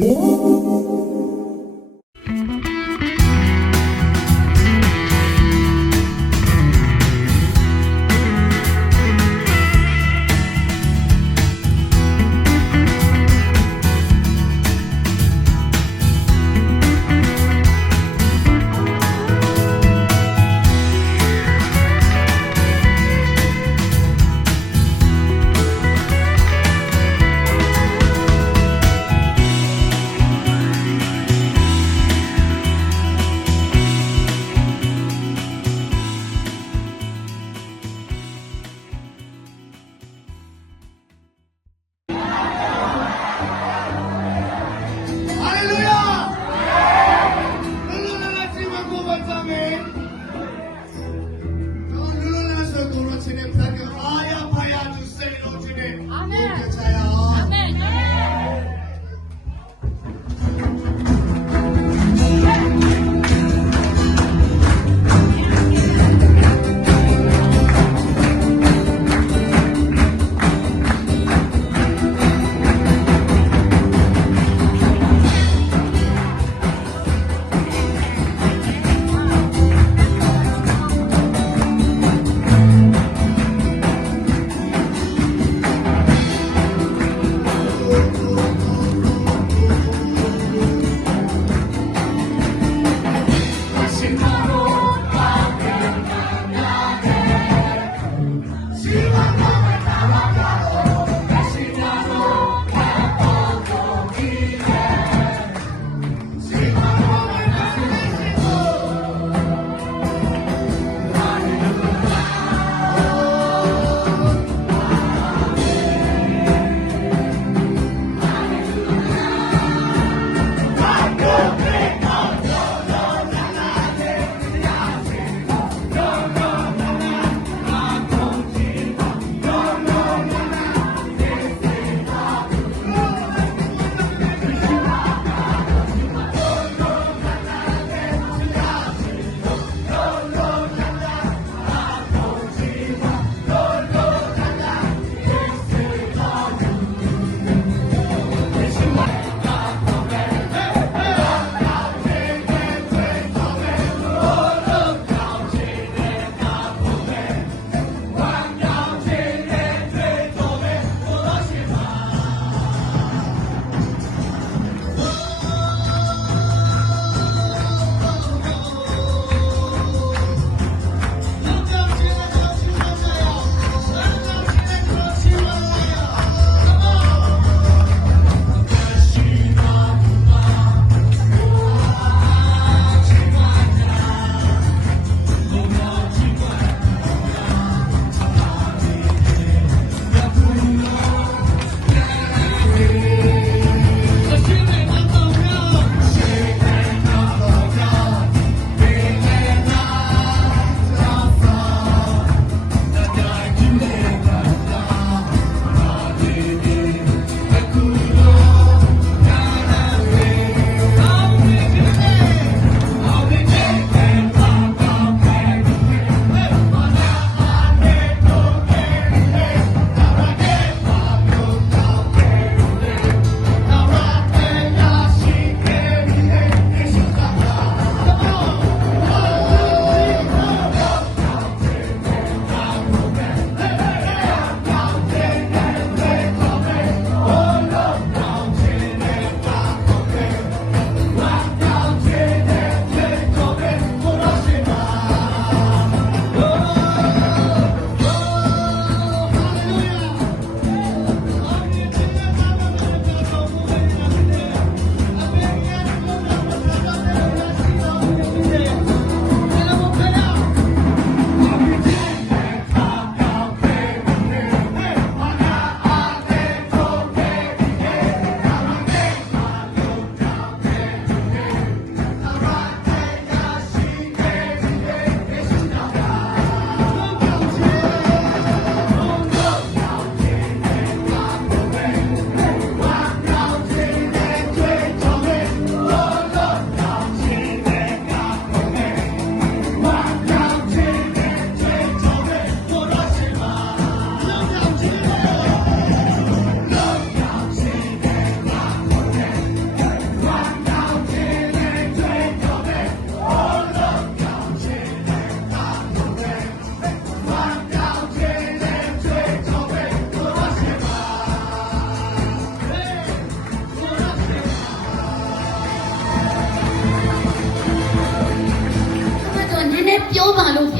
မ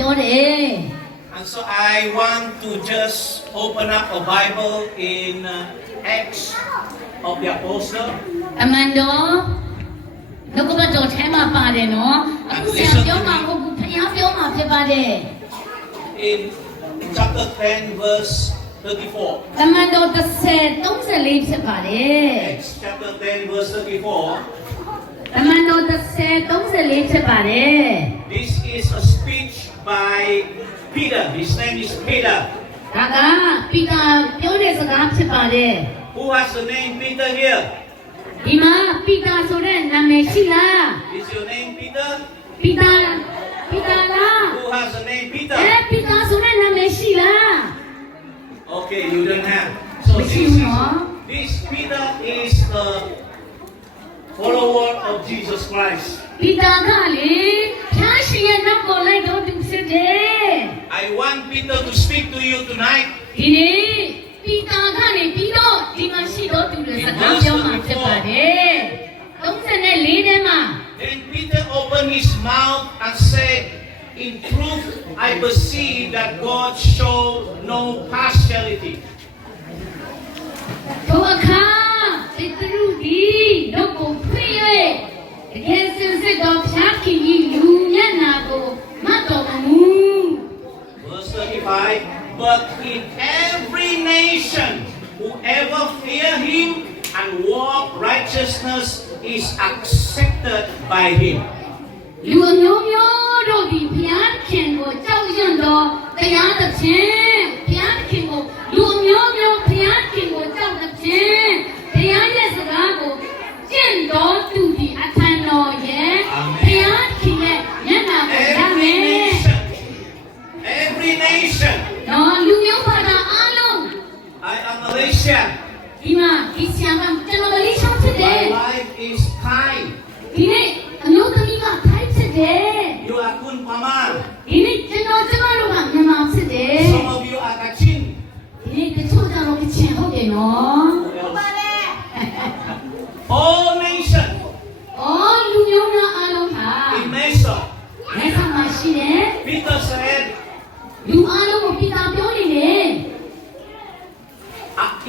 And so I want to just open up a Bible in Acts of the Apostle. အမှန်တော့နှုတ်ကပတ်တော်ထဲမှာပါတယ်နော်အခုဆရာပြောမှာမဟုတ်ဘူးဖခင်ပြောမှာဖြစ်ပါတယ် In chapter 10 verse 34. အမှန်တော့34ဖြစ်ပါတယ် Acts chapter 10 verse 34. အမှန်တော့34ဖြစ်ပါတယ် This is a speech by Peter. His name is Peter. ဒါကပီတာပြောတဲ့စကားဖြစ်ပါတယ် Who has the name Peter here? ဒီမှာပီတာဆိုတဲ့နာမည်ရှိလား Is your name Peter? ပီတာလား Who has the name Peter? ပီတာဆိုတဲ့နာမည်ရှိလား Okay, you don't have. So this Peter is a follower of Jesus Christ. ပီတာကလေဖျားရှင်ရဲ့နောက်ကိုလိုက်တော့သူဖြစ်တယ် I want Peter to speak to you tonight. ဒီနေ့ပီတာကနေပြီးတော့ဒီမှာရှိတော့သူတွေစကားပြောမှာဖြစ်ပါတယ်34ထဲမှာ Then Peter opened his mouth and said, "In truth, I perceive that God showed no partiality." ထိုအခါပေတရုဒီတော့ကိုဖွင့်၍တကယ်စင်စစ်တော်ဖျားခင်ကြီးလူမျက်နာကိုမတ်တော်မူ Verse 35. But in every nation, whoever fear him and walk righteousness is accepted by him. လူမျိုးမျိုးတို့ဒီဘုရားခင်ကိုကြောက်ရွံ့တော်တရားသဖြင့်ဘုရားခင်ကိုလူမျိုးမျိုးဘုရားခင်ကိုကြောက်သဖြင့်ဘုရားရဲ့စကားကိုကျင့်တော်သူဒီအထံတော်ရဲ့ဘုရားခင်ရဲ့မျက်နှာကိုရမယ် Every nation. နော်လူမျိုးဘာသာအားလုံး I am Malaysian. ဒီမှာဒီဆရာကကျွန်တော်လေးချောင်းဖြစ်တယ် My wife is Thai. ဒီနေ့အမျိုးသမီးကထိုက်ဖြစ်တယ် You are Kun Pamar. ဒီနေ့ကျွန်တော်ကျမတို့ကမြန်မာဖြစ်တယ် Some of you are Kachin. ဒီနေ့တချို့ကြတော့ကချင်ဟုတ်တယ်နော် All nations အော်လူမျိုးများအားလုံးဟာ in Mesa. လက်ဆောင်မှာရှိတယ် Peter said, လူအားလုံးကိုပြည်တာပြောနေတယ်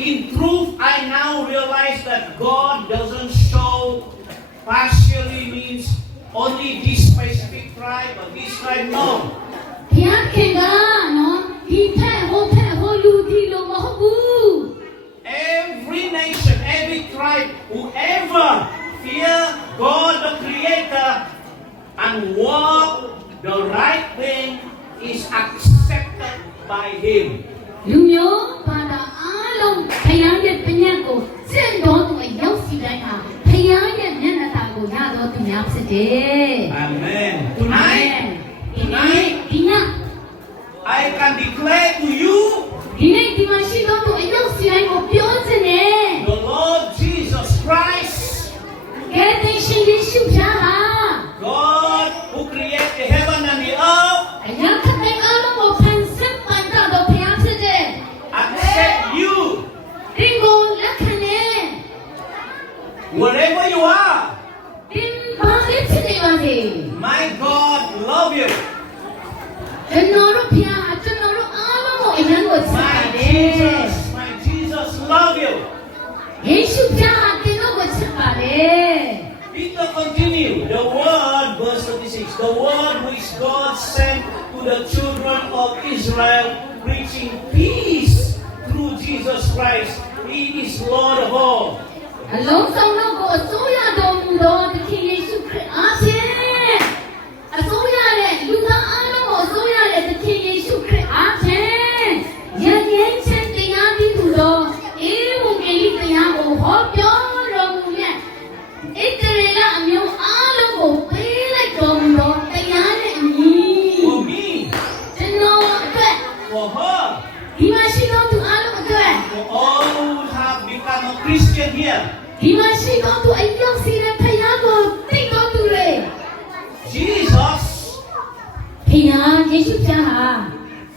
in truth, I now realize that God doesn't show partially means only this specific tribe or this tribe. No. ဘုရားခင်ကနော်ဒီဖက်ဟိုလူဒီလိုမဟုတ်ဘူး Every nation, every tribe, whoever fear God the Creator and walk the right thing is accepted by Him. လူမျိုးဘာသာအားလုံးဘုရားရဲ့ပညာကိုစင့်တော်သူအရောက်စီတိုင်းဟာဘုရားရဲ့မျက်နှာသာကိုရတော်သူများဖြစ်တယ် Amen. Tonight, ဒီနေ့ I can declare to you ဒီနေ့ဒီမှာရှိတော်သူအရောက်စီတိုင်းကိုပြောချင်တယ် the Lord Jesus Christ, ကဲသိရှင်ယေရှုဖျားဟာ God who created the heaven and the earth, အရာခတဲ့အားလုံးကိုဖန်ဆင်းပန်တော်ဘုရားဖြစ်တယ် accept you ဒီကိုလက်ခံတယ် wherever you are. ဒီဘာလေးဖြစ်နေပါစေ My God love you. ကျွန်တော်တို့ဘုရားကျွန်တော်တို့အားလုံးကိုအရန်ကိုချစ်ပါတယ် My Jesus love you. ယေရှုဖျားဟာတင်တို့ကိုချစ်ပါတယ် Peter continued, the word, verse 36, the word which God sent to the children of Israel, preaching peace through Jesus Christ. He is Lord of all. အလုံးစုံတို့ကိုအစိုးရတော်မူသောသခင်ယေရှုခရစ်အားဖြင့်အစိုးရတဲ့လူသားအားလုံးကိုအစိုးရတဲ့သခင်ယေရှုခရစ်အားဖြင့်ယဉ်ကျေးခြင်းတရားပြီးသူသောဧဝံဂေလိတရားကိုဟောပြောတော်မူမြတ်ဣသရေလအမျိုးအားလုံးကိုပေးလိုက်တော်မူသောတရားနဲ့အညီ For me, ကျွန်တော်အတွက် for her, ဒီမှာရှိသောသူအားလုံးအတွက် for all who have become a Christian here. ဒီမှာရှိသောသူအယောက်စီတဲ့ဖခင်ကိုသိတော်သူတွေ Jesus ဖခင်ယေရှုဖျားဟာ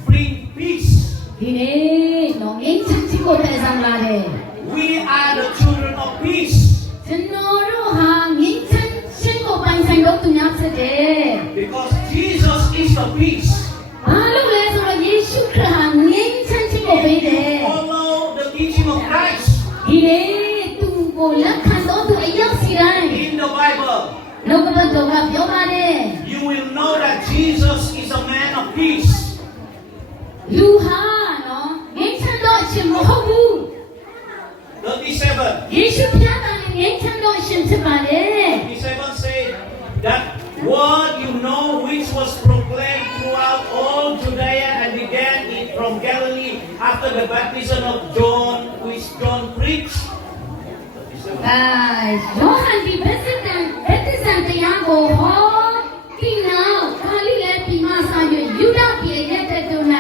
bring peace. ဒီနေ့တော့ငြိမ်းချမ်းခြင်းကိုဖန်ဆောင်လာတယ် We are the children of peace. ကျွန်တော်တို့ဟာငြိမ်းချမ်းခြင်းကိုပိုင်ဆိုင်တော်သူများဖြစ်တယ် Because Jesus is the peace. ရှုခရစ်ဟာငြိမ်းချမ်းခြင်းကိုပေးတယ် Follow the teaching of Christ ဒီလေသူကိုလက်ခံတော်သူအရောက်စီတိုင်း in the Bible. လောကဘတ်တော်ကပြောပါတယ် You will know that Jesus is a man of peace. လူဟာနော်ငြိမ်းချမ်းသောအရှင်မဟုတ်ဘူး 37. ယေရှုဖျားတာငြိမ်းချမ်းသောအရှင်ဖြစ်ပါတယ် 37 said that word you know which was proclaimed throughout all Judea and began it from Galilee after the baptism of John which John preached. ယောဟန်ဒီဘက်စစ်တန်တရားကိုဟောဒီနောက်ခါလိလည်းဒီမှာစာရွယူဒပြည်ရဲ့တဲ့တုန်းက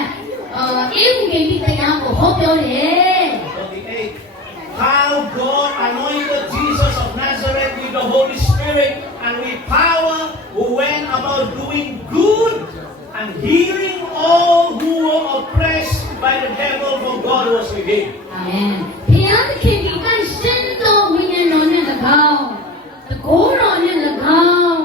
အေဝံဂေလိတရားကိုဟောပြောတယ် 38. How God anointed Jesus of Nazareth with the Holy Spirit and with power, who went about doing good and healing all who were oppressed by the devil, for God was with him. အာမင်ဘုရားသခင်ဒီကရှင်တော်ဝိညာဉ်တော်နဲ့၎င်းတကိုးတော်နဲ့၎င်း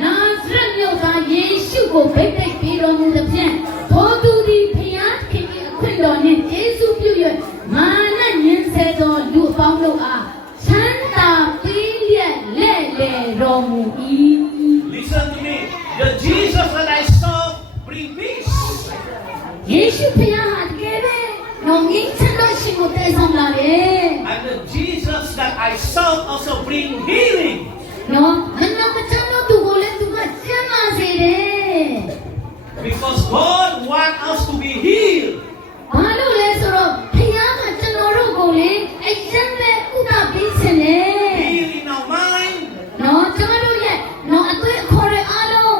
နာဇရက်မြို့သားယေရှုကိုဗိတ်သိက်ပြီးတော်မူသဖြင့်ထိုသူသည်ဘုရားသခင်၏အခွင့်တော်နှင့်ယေရှုပြု၍မာနညင်ဆဲသောလူအပေါင်းတို့အားချမ်းသာပေးလျက်လဲ့လေတော်မူ၏ Listen to me. The Jesus that I serve bring peace. ယေရှုဖခင်ဟာတကယ်ပဲနော်ငြိမ်းချမ်းသောရှင်ကိုတည်ဆောင်လာတယ် And the Jesus that I serve also bring healing. နော်မနောမချမ်းသောသူကိုလည်းသူကကျမ်းမာစေတယ် Because God wants us to be healed. ဘာလို့လဲဆိုတော့ဖခင်ကကျွန်တော်တို့ကိုလေအရင်ပဲဥဒပေးခြင်းလေ Heal in our mind, နော်ကျွန်တော်တို့ရဲ့နော်အသွေးအခေါ်တွေအားလုံး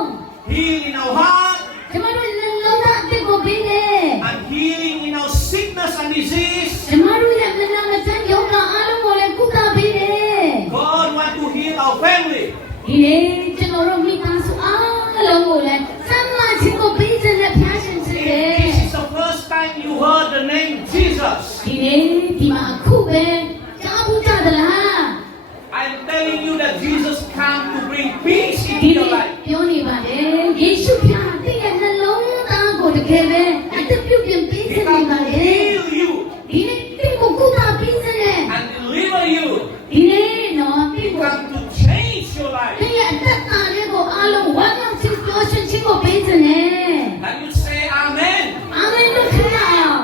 heal in our heart, ကျွန်တော်တို့လည်းလုံးဝအသက်ကိုပေးတယ် and healing in our sickness and disease. ကျွန်တော်တို့ရဲ့မနောမချမ်းယောဂအားလုံးကိုလည်းကုသပေးတယ် God wants to heal our family. ဒီလေကျွန်တော်တို့မိသားစုအားလုံးကိုလည်းဆမ်းမခြင်းကိုပေးခြင်းနဲ့ဖျားရှင်စေတယ် This is the first time you heard the name Jesus. ဒီနေ့ဒီမှာအခုပဲကြားဘူးကြသလား I'm telling you that Jesus came to bring peace ဒီ into နေ့ your life. ပြောနေပါတယ်ယေရှုဖျားတဲ့နှလုံးသားကိုတကယ်ပဲအသက်ပြုပြင်ပေး He စေနေ came ပါ to လေ heal you ဒီနေ့ဒီကိုကုသပေးစေတယ် and deliver you. ဒီနေ့နော်ဒီ He ကို came to change your life. ဒီအသက်တာလေးကိုအားလုံးဝမ်းမြောက်ခြင်းပြောရှင်ခြင်းကိုပေးစေတယ် Can you say Amen? အာမင်လို့ခရအောင်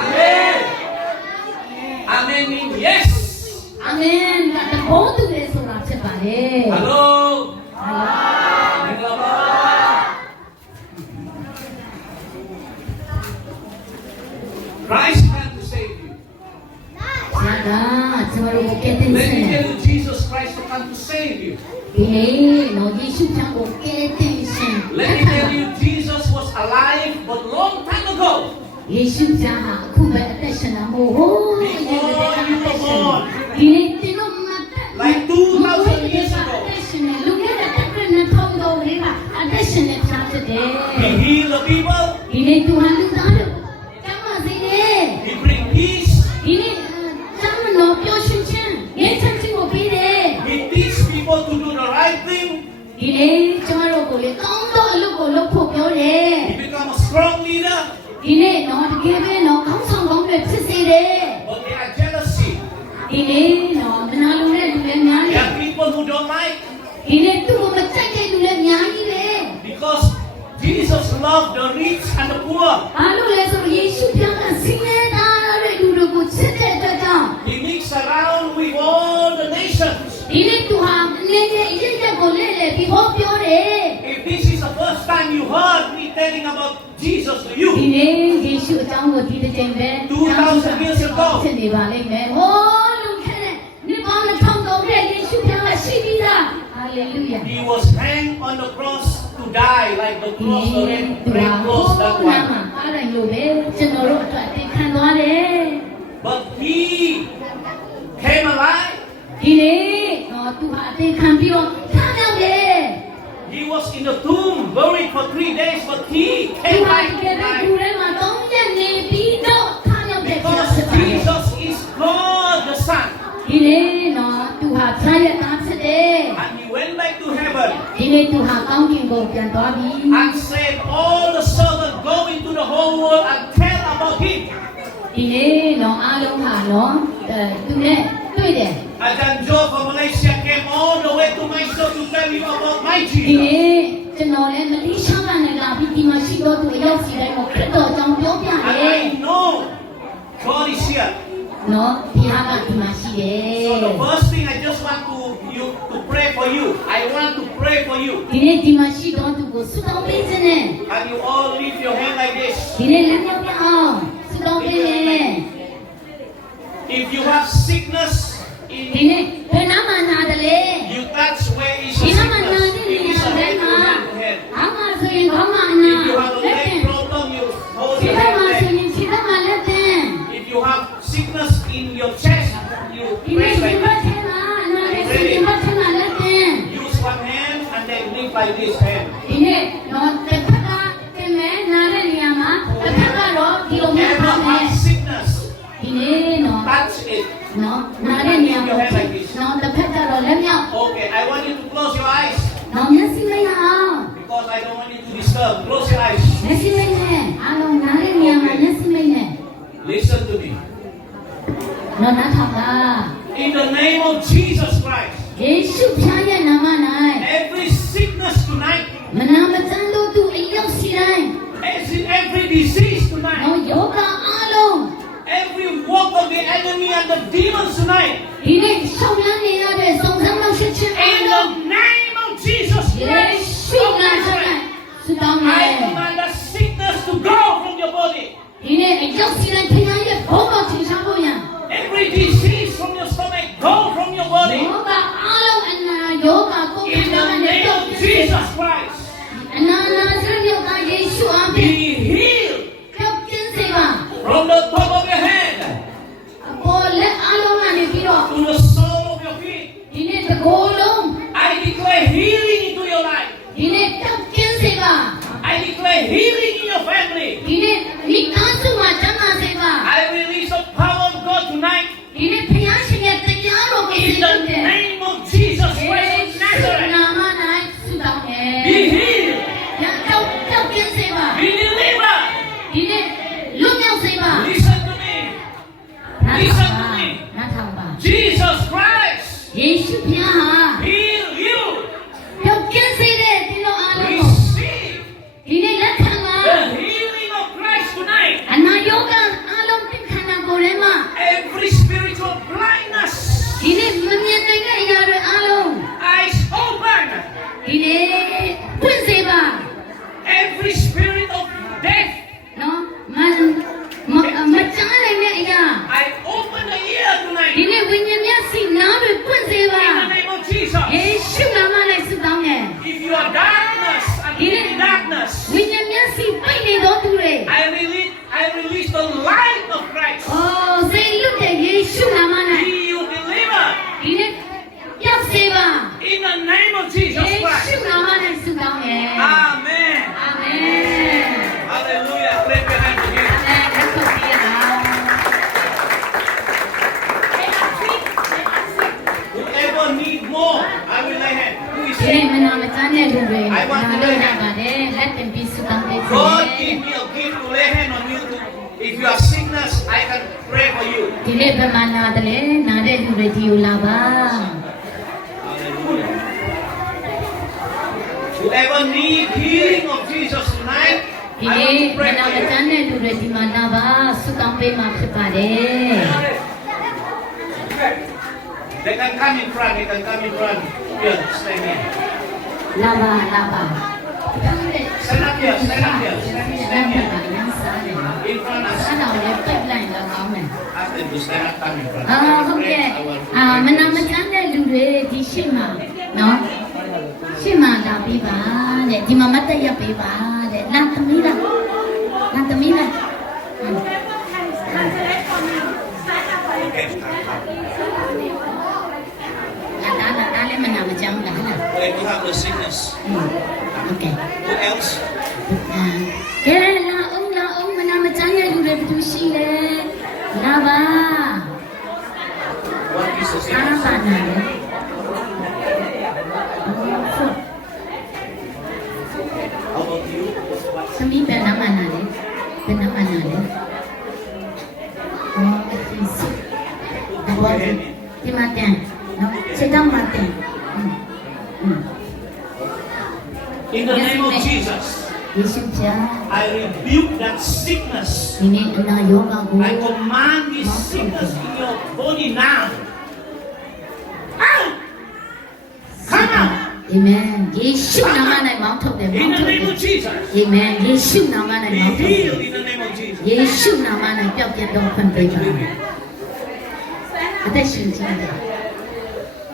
Amen. Amen means yes. အာမင်တဘောသူလေဆိုတာဖြစ်ပါတယ် Hello. Christ came to save you. ဆရာကကျွန်တော်တို့ကဲတင် Let စေ me tell you, Jesus Christ will come to save you. ဒီနေ့နော်ယေရှုဖျားကိုကဲတင်ရှင် Let me tell you, Jesus was alive but long time ago. ယေရှုဖျားဟာအခုပဲအသက်ရှင်တာမဟုတ်ဘူးဒီနေ့တင်တော့မတ် Like 2,000 years ago. အသက်ရှင်လူငယ်တဲ့တစ်ခါနဲ့ထောင်းတော်လေးကအသက်ရှင်နေဖျားဖြစ်တယ် He healed the people. ဒီနေ့သူဟာလူသားတို့ကျမ်းမာစေတယ် He bring peace. ဒီနေ့ကျမ်းမလို့ပြောရှင်ခြင်းငြိမ်းချမ်းခြင်းကိုပေးတယ် He teach people to do the right thing. ဒီနေ့ကျမတို့ကိုလေကောင်းသောအလုပ်ကိုလုပ်ဖို့ပြောတယ် He become a strong leader. ဒီနေ့နော်တကယ်ပဲနော်ကောင်းဆောင်ကောင်းတွေဖြစ်စေတယ် But they are jealousy. ဒီနေ့နော်မနာလိုတဲ့လူတွေများတယ် There are people who don't like ဒီနေ့သူ့ကိုမကြိုက်တဲ့လူတွေများကြီးပဲ because Jesus loved the rich and the poor. ဘာလို့လဲဆိုတော့ယေရှုဖျားကဆင်းရဲသားတဲ့လူတွေကိုချစ်တဲ့အတွက်ကြောင့် He mixed around with all the nations. ဒီနေ့သူဟာအနေနဲ့အရေးချက်ကိုလဲလှယ်ပြီးဟောပြောတယ် If this is the first time you heard me telling about Jesus to ဒီ you, နေ့ယေရှုအကြောင်းကိုဒီတစ်ချိန်ပဲ 2,000 years ago. ဖြစ်နေပါလိမ့်မယ်ဟောလူခဲ့တဲ့နှစ်ပေါင်း2000တဲ့ယေရှုဖျားကရှိပြီးသားဟာလေလုယာ He was hanged on the cross to die like the ဒီ cross, the နေ့ red cross that နာ one. မှာအားရလို့ပဲကျွန်တော်တို့အတွက်သင်ခံသွားတယ် But he came alive. ဒီနေ့တော့သူဟာအသင်ခံပြီးတော့ထမြောက်တယ် He was in the tomb, buried for 3 days, but he သူ came ဟာ back တ to ကယ်ပဲ life. သူထဲမှာ3ရက်နေပြီးတော့ထမြောက်တဲ့ဖြစ် Because ပါတယ် Jesus is God the Son. ဒီနေ့တော့သူဟာဖျားရသားဖြစ်တယ် And he went back to heaven ဒီနေ့သူဟာကောင်းကင်ကိုပြန်သွားပြီ and saved all the servants go into the whole world and tell about him. ဒီနေ့တော့အားလုံးဟာနော်သူနဲ့တွေ့တယ် Ajahn Joe from Malaysia came all the way to Mysore to tell you about my ဒီ Jesus. နေ့ကျွန်တော်လည်းမလေးရှားကနေလာပြီးဒီမှာရှိတော့သူအရောက်စီတိုင်းကိုခရစ်တော်ကြောင့်ပြောပြတယ် And I know God is here. နော်ဘုရားကဒီမှာရှိတယ် So the first thing I just want to pray for you. I want to pray for you. ဒီနေ့ဒီမှာရှိတော့သူကိုဆုတောင်းပေးခြင်းနဲ့ And you all lift your hand like this. ဒီနေ့လက်မြောက်ပြအောင်ဆုတောင်းပေးတယ် If you have sickness ဒီ in နေ့ဘယ်နာမှနာတယ်လေ you, that's where is ဒီ the နာမှနာ sickness. တဲ့ It နေ is ရာ a တွေ head မှာ to head. အားမဆိုရင်ခေါင်းမအနာ If you have a လက်တ leg င် problem, you hold ဒီ your ဘက်မှာဆို hand ရင်ခြေထောက်မှာလက်တင် back. If you have sickness in your chest, you ဒီနေ့ press ဒီ like ဘက် this. ထဲမှာနာတယ်ဆိုရင်ဘက်ထဲမှာလက်တင် Use one hand and then lift like this hand. ဒီနေ့တော့တစ်ခါကတင်မယ်နားတဲ့နေရာမှာတစ်ခါကတော့ဒီလိုမျိုးပါ Whoever မယ် has sickness, ဒီနေ့တော့ touch it. နော်နားတဲ့နေရာမှာနော်တစ်ခါကတော့လက်မြောက် Okay, I want you to close your eyes နော်မျက်စိမိတ်အောင် because I don't want you to disturb. Close your eyes. မျက်စိမိတ်နဲ့အားလုံးနားတဲ့နေရာမှာမျက်စိမိတ်နဲ့ Listen to me. နော်နားထောင်ပါ In the name of Jesus Christ, ယေရှုဖျားရဲ့နာမ၌ every sickness tonight, မနာမကျန်းတို့သူအရောက်စီတိုင်း every disease နော် tonight, ယောဂအားလုံး every work of the enemy and the demons tonight, ဒီနေ့ရှောင်းလန်းနေရတဲ့စုံစမ်းလို့ရှိခြင်းအား in လုံး the name of Jesus ယေ Christ ရှု of နာမ၌ Nazareth, ဆုတောင်းပါ I command the sickness to go from your body. ဒီနေ့အရောက်စီတိုင်းဖျားရဲ့ဘုံတော်ထင်ရှားဖို့ရန် Every disease from your stomach, go from your body. ယောဂအားလုံးအနာယောဂကိုယ် In ခံ the တဲ့ name တော့ of Jesus Christ, အနာနာစရယောဂယေရှုအားဖြ be င့် healed ကြောက်ကင်းစေပါ from the top of your head အပေါ်လက်အားလုံးကနေပြီးတော့ to the sole of your feet. ဒီနေ့တကိုယ်လုံး I declare healing into your life. ဒီနေ့ကြောက်ကင်းစေပါ I declare healing in your family. ဒီနေ့မိသားစုမှာကျမ်းမာစေပါ I release the power of God tonight ဒီနေ့ဘုရားရှင်ရဲ့တရားတော်ကို in the name of Jesus ယေ Christ of ရှု Nazareth. နာမ၌ဆုတောင်းတယ် Be healed. ကြောက်ကင်းစေပါ Be delivered. ဒီနေ့လွတ်မြောက်စေပါ Listen to me. နားထောင်ပါ Jesus Christ ယေရှုဘုရားဟာ heal you. ကြောက်ကင်းစေတဲ့ဒီလိုအားလုံးကို Receive ဒီနေ့လက်ခံပါ the healing of Christ tonight. အနာယောဂအားလုံးတိခဏကိုယ်ထဲမှာ Every spiritual blindness, ဒီနေ့မမြင်နိုင်တဲ့အရာတွေအားလုံး eyes open. ဒီနေ့ပွင့်စေပါ Every spirit of death, နော်မကြားနိုင်တဲ့အရာ I open the ear ဒီ tonight နေ့ဝိညာဉ်မျက်စိနားတွေပွင့်စေပါ in the name of Jesus. ယေရှုနာမ၌ဆုတောင်းတယ် If you are darkness and in darkness, ဝိညာဉ်မျက်စိပိတ်နေတော့သူတွေ I release the light of Christ. အိုးစိတ်လွတ်တဲ့ယေရှုနာမ၌ Be you delivered ဒီနေ့ပြောက်စေပါ in the name of ယေ Jesus ရှု Christ. နာမ၌ဆုတောင်းတယ် Amen. အာမင် Hallelujah. Clap your hands to Him. အာမင်လက်ဆောင်ပြရအောင် Whoever need more, I will lay hand. Who is ဒီ it? မနာမကျမ်းတဲ့လူတွေနာလို့ရပါတယ်လက်တင်ပြီးဆုတောင်းပေးစေ God give me a gift to lay hand on you. If you have sickness, I can pray for you. ဒီနေ့ဗမာနာတယ်လေနာတဲ့လူတွေဒီကိုလာပါ Hallelujah. Whoever need healing of Jesus tonight, ဒီ I နေ့ want to မ pray နာ for မကျ you. မ်းတဲ့လူတွေဒီမှာလာပါဆုတောင်းပေးမှာဖြစ်ပါတယ် They can come in front. They can come in front. Here, stand here. လာပါ Stand up here. Stand up here. န Stand မ်းပါ here. နမ်းစားတယ် In front us. အဲ့တော့လည်းပိတ်လိုက်တော့ကောင်းတယ် Ask them to stand up. Come in front. ဟုတ်ကဲ့မနာမကျမ်းတဲ့လူတွေဒီရှေ့မှာနော်ရှေ့မှာလာပြီးပါတဲ့ဒီမှာမတ်တက်ရပေးပါတဲ့လာသမီးလားလာသမီးလား Okay. လာလည်းမနာမကျမ်းလားလား When you have the sickness. โอเค Who else? ကဲလာအောင်မနာမကျမ်းတဲ့လူတွေဘယ်သူရှိလဲလာပါ What is the အား sickness? ပါနာလေ How about you? သမီးပြန်လာမှနာလေ ဘယ်နှမနာလဲဟောဒီမှာတန်နော်စိတ်တော့မှာတန် In the name of Jesus, ယေရှုဖျား I rebuke that sickness. ဒီနေ့အနာရောဂါကို I command this sickness in your body now. Out! Come out! အာမင်ယေရှုနာမ၌မောင်းထုတ်တယ်မော In င်း the ထုတ်တယ် name of Jesus. အာမင်ယေရှုနာမ၌ Be မောင်းထုတ်တယ် healed in the name of Jesus. ယေရှုနာမ၌ပျောက်ပြတ်သောခွင့်ပေးပါအသက်ရှင်ခြင်းတယ်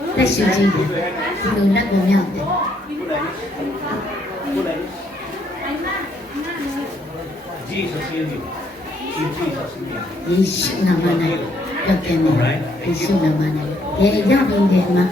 အသက်ရှင်ခြင်းတယ်ဒီလိုလက်ကိုမြောက်တယ် Jesus heal you. In Jesus' name. ယေရှုနာမ၌ပျောက်ပြတ်နေယေရှုနာမ၌ရေရပြီလေမှာ